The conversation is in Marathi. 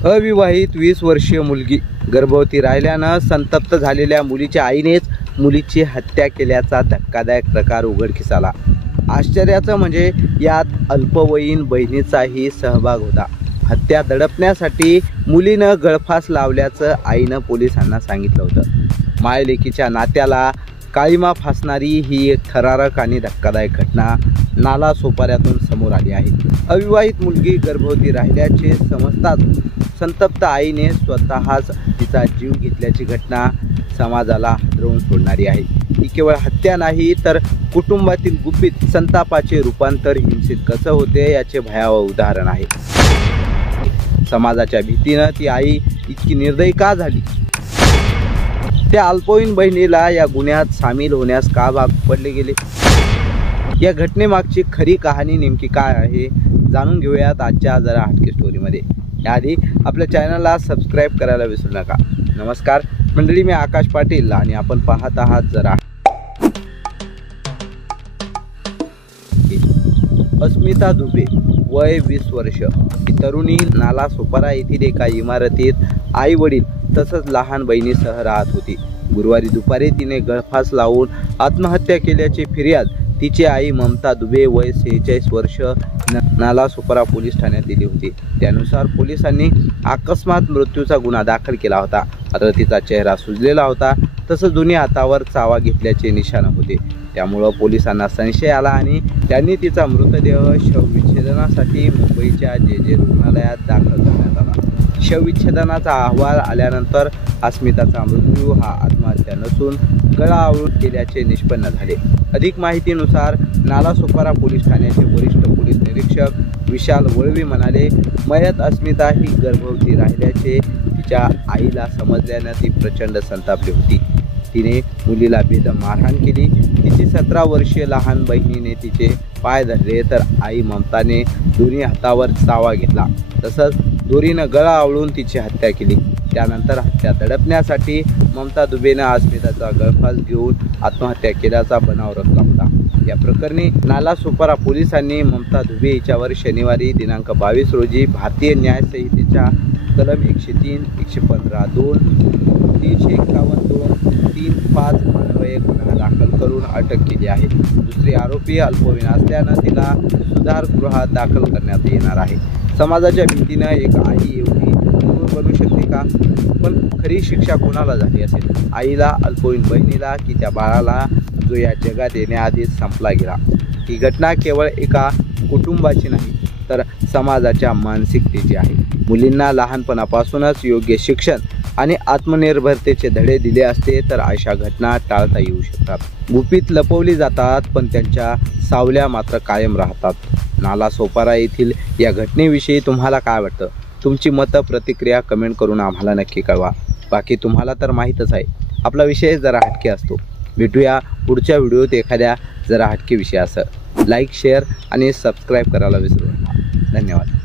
अविवाहित 20 वर्षीय मुलगी गर्भवती राहिल्यानं संतप्त झालेल्या मुलीच्या आईनेच मुलीची हत्या केल्याचा धक्कादायक प्रकार उघडकीस आला। आश्चर्याचं म्हणजे यात अल्पवयीन बहिणीचाही सहभाग होता। हत्या दडपण्यासाठी मुलीनं गळफास लावल्याचं आईनं पोलिसांना सांगितलं होतं। मायलेकीच्या नात्याला काळीमा फासणारी ही एक थरारक आणि धक्कादायक घटना नालासोपाऱ्यातून समोर आली आहे। अविवाहित मुलगी गर्भवती राहिल्याचे समजताच संतप्त आईने स्वतःच तिचा जीव घेतल्याची घटना समाजाला हादरवून सोडणारी आहे। ही केवळ हत्या नाही तर कुटुंबातील गुपित संतापाचे रूपांतर हिंसेत कसं होते याचे भयावह उदाहरण आहे। समाजाच्या भीतीनं ती आई इतकी निर्दयी का झाली? त्या अल्पवयीन बहिणीला या गुन्ह्यात सामील होण्यास का भाग पडले गेले? या घटनेमागची खरी कहाणी नेमकी काय आहे जाणून घेऊयात आजच्या जरा हटके स्टोरीमध्ये। याआधी आपल्या चॅनलला सबस्क्राईब करायला विसरू नका। नमस्कार मंडळी, मी आकाश पाटील आणि आपण पाहत आहात जरा। अस्मिता दुबे वय 20 वर्ष ही तरुणी नालासोपारा येथील एका इमारतीत आई वडील तसंच लहान बहिणीसह राहत होती। गुरुवारी दुपारी तिने गळफास लावून आत्महत्या केल्याची फिर्याद तिची आई ममता दुबे वय 46 वर्ष नालासोपारा पोलीस ठाण्यात दिली होती। त्यानुसार पोलिसांनी अकस्मात मृत्यूचा गुन्हा दाखल केला होता। मात्र तिचा चेहरा सुजलेला होता तसंच दोन्ही हातावर चावा घेतल्याचे निशाण होते। त्यामुळे पोलिसांना संशय आला आणि त्यांनी तिचा मृतदेह शवविच्छेदनासाठी मुंबईच्या जे रुग्णालयात दाखल करण्यात आला। शवविच्छेदनाचा अहवाल आल्यानंतर अस्मिताचा मृत्यू हा आत्महत्या नसून गळा आवळून केल्याचे निष्पन्न झाले। अधिक माहितीनुसार नालासोपारा पोलीस ठाण्याचे वरिष्ठ पोलीस निरीक्षक विशाल वळवी म्हणाले, मयत अस्मिता ही गर्भवती राहिल्याचे तिच्या आईला समजल्याने ती प्रचंड संतापली होती। तिने मुलीला बेदम मारहाण केली। तिची 17 वर्षीय लहान बहिणीने तिचे पाय धरले तर आई ममताने दोन्ही हातावर चावा घेतला तसंच दोरीनं गळा आवळून तिची हत्या केली। त्यानंतर हत्या दडपण्यासाठी ममता दुबेनं अस्मिताचा गळफास घेऊन आत्महत्या केल्याचा बनाव रचला होता। या प्रकरणी नालासोपारा पोलिसांनी ममता दुबे हिच्यावर शनिवारी दिनांक 22 रोजी भारतीय न्याय संहितेच्या कलम 103, 115(2), 351(2), 3(5) अन्वये गुन्हा दाखल करून अटक केली आहे। दुसरी आरोपी अल्पवयीन असल्यानं तिला सुधारगृहात दाखल करण्यात येणार आहे। समाजाच्या भीतीनं एक आई एवढी क्रूर बनू शकते का? पण खरी शिक्षा कोणाला झाली असेल? आईला, अल्पवयीन बहिणीला की त्या बाळाला जो या जगात येण्याआधीच संपला गेला? ही घटना केवळ एका कुटुंबाची नाही तर समाजाच्या मानसिकतेची आहे। मुलींना लहानपणापासूनच योग्य शिक्षण आणि आत्मनिर्भरतेचे धडे दिले असते तर अशा घटना टाळता येऊ शकतात। गुपित लपवली जातात पण त्यांच्या सावल्या मात्र कायम राहतात। नालासोपारा येथील या घटनेविषयी तुम्हाला काय वाटतं? तुमची मतं प्रतिक्रिया कमेंट करून आम्हाला नक्की कळवा। बाकी तुम्हाला तर माहीतच आहे आपला विषय जरा हटके असतो। भेटूया पुढच्या व्हिडिओत एखाद्या जरा हटके विषयासह। लाईक, शेअर आणि सबस्क्राईब करायला विसरू नका। धन्यवाद।